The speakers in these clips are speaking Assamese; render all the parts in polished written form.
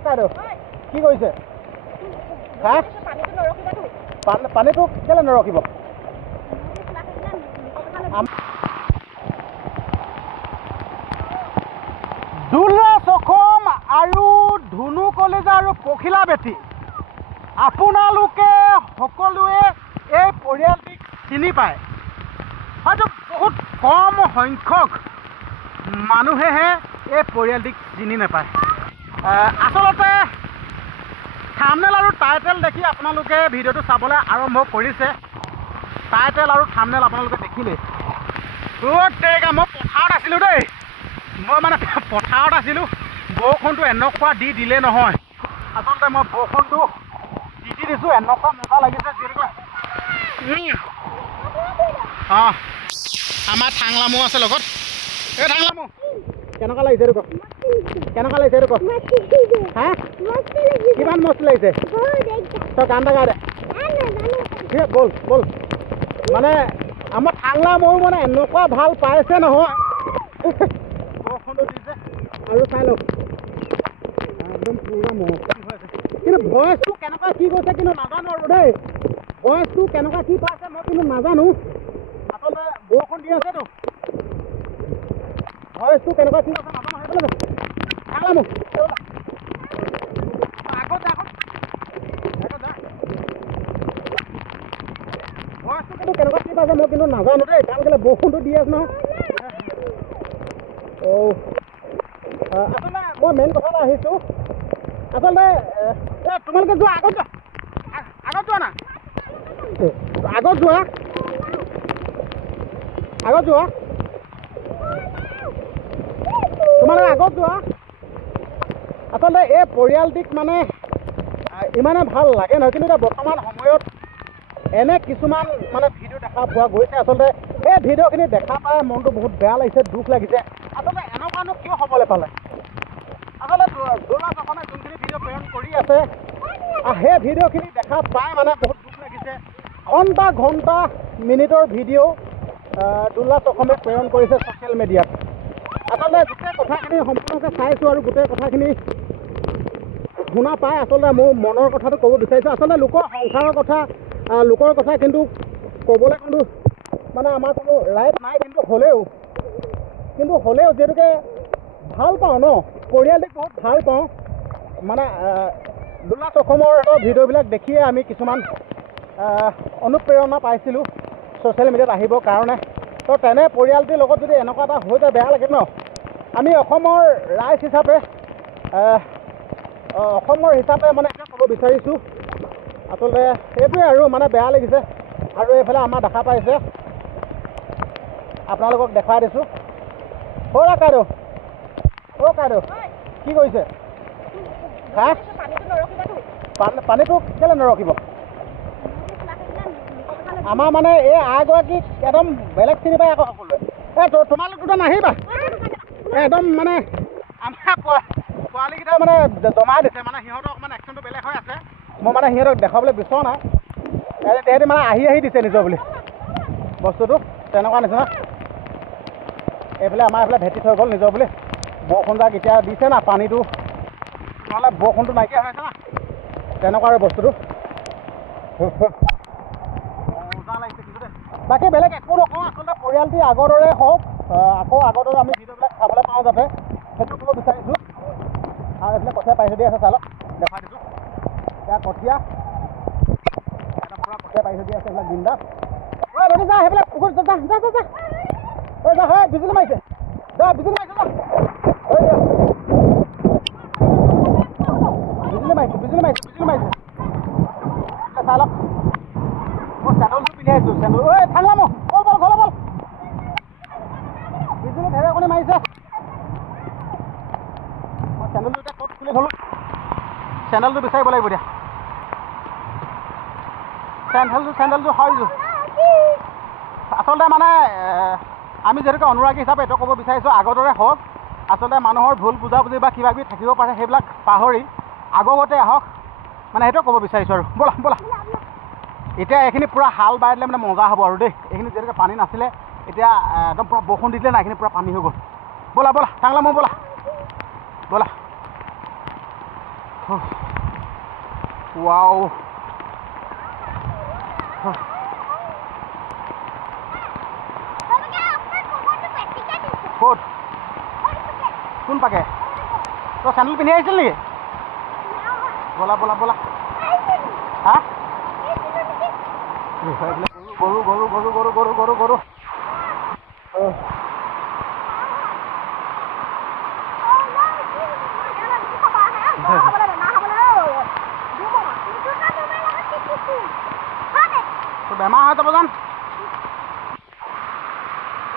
কাইদেউ কি কৰিছে হা পানীটো কেলে নৰখিব দুলা চখম আৰু ধুনু কলিজা আৰু পখিলা বেটী আপোনালোকে সকলোৱে এই পৰিয়ালটিক চিনি পায় হয়তো বহুত কম সংখ্যক মানুহেহে এই পৰিয়ালটিক চিনি নাপায় আচলতে থাম্বনেল আৰু টাইটেল দেখি আপোনালোকে ভিডিঅ'টো চাবলৈ আৰম্ভ কৰিছে টাইটেল আৰু থাম্বনেল আপোনালোকে দেখিলেই তেৰিকা মই পথাৰত আছিলোঁ দেই মই মানে পথাৰত আছিলোঁ বৰষুণটো এনেকুৱা দিলে নহয় আচলতে মই বৰষুণটো দি দিছোঁ এনেকুৱা মজা লাগিছে যিহেতুকে অঁ আমাৰ ঠাংলামু আছে লগত এই ঠাংলামু কেনেকুৱা লাগিছে এইটো কওক কেনেকুৱা লাগিছে এইটো কওক হা কিমান মস্তি লাগিছে তই গান এটা গাই দে বল বল মানে আমাৰ ঠাংলামু মানে এনেকুৱা ভাল পাইছে নহয় বৰষুণটো দিছে আৰু চাই লওক একদম পুৰা মহত্তম হৈ আছে কিন্তু ভইচটো কেনেকুৱা কি কৈছে কিন্তু নাজানো আৰু দেই ভইচটো কেনেকুৱা কি পাইছে মই কিন্তু নাজানো আচলতে বৰষুণ দি আছেতো ভইচটো কেনেকুৱা কি কৈছে নাজানো সেইফালে ঠাংলামু আগত যা ভইচটো কিন্তু কেনেকুৱা কি পাইছে মই কিন্তু নাজানো দেই কাৰণ কেলৈ বৰষুণটো দি আছে নহয় আচলতে মই মেইন কথা এটা আহিছোঁ আচলতে তোমালোকে যোৱা আগত যোৱা না আগত যোৱা তোমালোকে আগত যোৱা আচলতে এই পৰিয়ালটিক মানে ইমানে ভাল লাগে নহয় কিন্তু এতিয়া বৰ্তমান সময়ত এনে কিছুমান মানে ভিডিঅ' দেখা পোৱা গৈছে আচলতে এই ভিডিঅ'খিনি দেখা পাই মনটো বহুত বেয়া লাগিছে দুখ লাগিছে আচলতে এনেকুৱানো কিয় হ'বলৈ পালে আচলতে দুলা চখমে যোনখিনি ভিডিঅ' প্ৰেৰণ কৰি আছে সেই ভিডিঅ'খিনি দেখা পাই মানে বহুত দুখ লাগিছে ঘণ্টা মিনিটৰ ভিডিঅ' দুলা চখমে প্ৰেৰণ কৰিছে ছ'চিয়েল মিডিয়াত আচলতে গোটেই কথাখিনি সম্পূৰ্ণকৈ চাইছোঁ আৰু গোটেই কথাখিনি শুনা পাই আচলতে মোৰ মনৰ কথাটো ক'ব বিচাৰিছোঁ আচলতে লোকৰ সংসাৰৰ কথা লোকৰ কথা কিন্তু ক'বলৈ কিন্তু মানে আমাৰ কোনো ৰাইট নাই কিন্তু হ'লেও যিহেতুকে ভাল পাওঁ ন পৰিয়ালটিক বহুত ভাল পাওঁ মানে দুলা চখমৰ ভিডিঅ'বিলাক দেখিয়ে আমি কিছুমান অনুপ্ৰেৰণা পাইছিলোঁ ছ'চিয়েল মিডিয়াত আহিবৰ কাৰণে তো তেনে পৰিয়ালটিৰ লগত যদি এনেকুৱা এটা হৈ যায় বেয়া লাগে ন আমি অসমৰ ৰাইজ হিচাপে মানে এতিয়া ক'ব বিচাৰিছোঁ আচলতে সেইটোৱে আৰু মানে বেয়া লাগিছে আৰু এইফালে আমাৰ দেখা পাইছে আপোনালোকক দেখাই দিছোঁ কাইদেউ কি কৰিছে হা পানীটো কেলে নৰখিব আমাৰ মানে এই আইগৰাকীক একদম বেলেগ চিনি পাই আকৌ সকলোৱে তোমালোক দুটা নাহিবা একদম মানে আমাৰ পোৱালীকেইটা মানে জমাই দিছে মানে সিহঁতৰ অকণমান একশ্যনটো বেলেগ হৈ আছে মই মানে সিহঁতক দেখাবলৈ বিচৰা নাই তেহেঁতি মানে আহি দিছে নিজৰ বুলি বস্তুটো তেনেকুৱা নিচিনা এইফালে আমাৰ এইফালে ভেটি থৈ গ'ল নিজৰ বুলি বৰষুণ যাক এতিয়া দিছে না পানীটো নহ'লে বৰষুণটো নাইকিয়া হৈ আছে না তেনেকুৱা আৰু বস্তুটো মজা লাগিছে কিন্তু দেই বাকী বেলেগ একো নকওঁ আচলতে পৰিয়ালটি আগৰ দৰে হওক আকৌ আগৰ দৰে আমি ভিডিঅ'বিলাক চাবলৈ পাওঁ যাতে সেইটো ক'ব বিচাৰিছোঁ আৰু এইফালে কঠীয়া পাৰি থৈ দি আছে চালক দেখাই দিছোঁ এতিয়া কঠীয়া এটা পূৰা কঠীয়া পাৰি থৈ দি আছে এইবিলাক বিন্দাছ ধৰি যা সেইফালে পুখুৰীত যা বিজুলী মাৰিছে বিজুলী মাৰিছে চাই লওক মই চেণ্ডেলটো পিন্ধি আহিছোঁ চেণ্ডেল ঠাংলামু বল ঘৰলৈ বল বিজুলী ঢেৰেকণি মাৰিছে মই চেণ্ডেলটো এতিয়া ক'ত খুলি থ'লোঁ চেণ্ডেলটো বিচাৰিব লাগিব এতিয়া চেণ্ডেলটো হয়যোৰ আচলতে মানে আমি যিহেতুকে অনুৰাগী হিচাপে এইটো ক'ব বিচাৰিছোঁ আগৰ দৰে হওক আচলতে মানুহৰ ভুল বুজাবুজি বা কিবা কিবি থাকিব পাৰে সেইবিলাক পাহৰি আগতে আহক মানে সেইটো ক'ব বিচাৰিছোঁ আৰু ব'লা এতিয়া এইখিনি পূৰা হাল বাই দিলে মানে মজা হ'ব আৰু দেই এইখিনি যিহেতুকে পানী নাছিলে এতিয়া একদম পূৰা বৰষুণ দি দিলে না এইখিনি পূৰা পানী হৈ গ'ল ব'লা ঠাংলামু ব'লা ৱাও ক'ত কোন পাকে তই চেণ্ডেল পিন্ধি আহিছিল নেকি বলা বলা বলা হা গৰু গৰু গৰু গৰু গৰু গৰু গৰু বেমাৰ হৈ যাব জান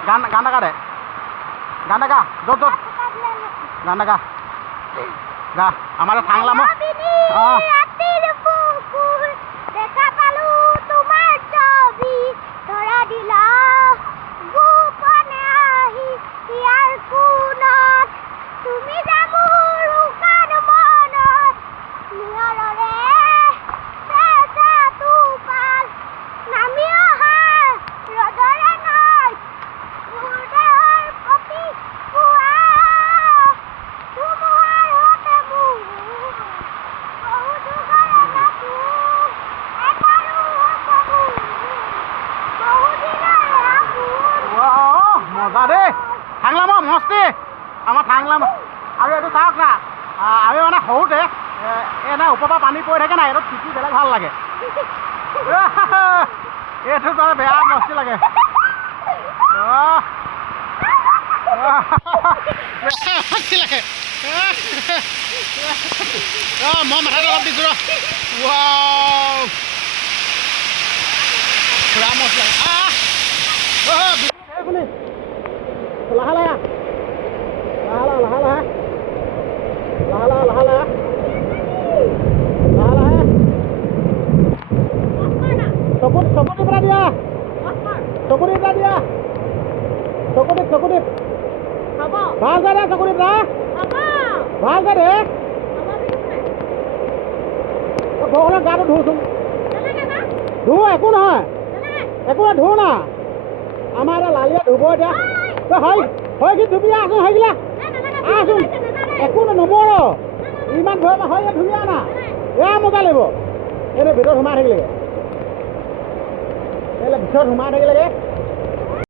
গান গান ডেকা দে গান ডেকা য'ত য'ত গান ডেকা গা আমাৰ থাংলাম অঁ মজা দেই থাংলাম মস্তি আমাৰ থাংলাম আৰু এইটো চাওক না আমি মানে সৰুতে এনে ওপৰৰ পৰা পানী পৰি থাকে না এইটো তিতি বেলেগ ভাল লাগে এইটো তই বেয়া মস্তি লাগে মই মাথাটো অলপ দিছোঁ ৰ পুৰা মস্তি লাগে লাহে লাহে লাহে লাহে লাহে লাহে লাহে লাহে লাহে লাহে লাহে চকুটিৰ পৰা দিয়া চকুটিৰ পৰা দিয়া চকুটিত ভাল যায় দে চকুটিত ৰা ভাল যায় দে ভগৱানৰ গাটো ধুচোন ধু একো নহয় একো নহয় ধু না আমাৰ এটা লালিয়ে ধুব এতিয়া হয় হয় কি ধুবি আছোন হৈগিলা আছোন একো নমৰ ইমান ভয় হয় ধুনীয়া না এয়া মজা লাগিব এইটো ভিতৰত সোমাই থাকিলেগৈ ভিতৰত সোমাই থাকিলেগৈ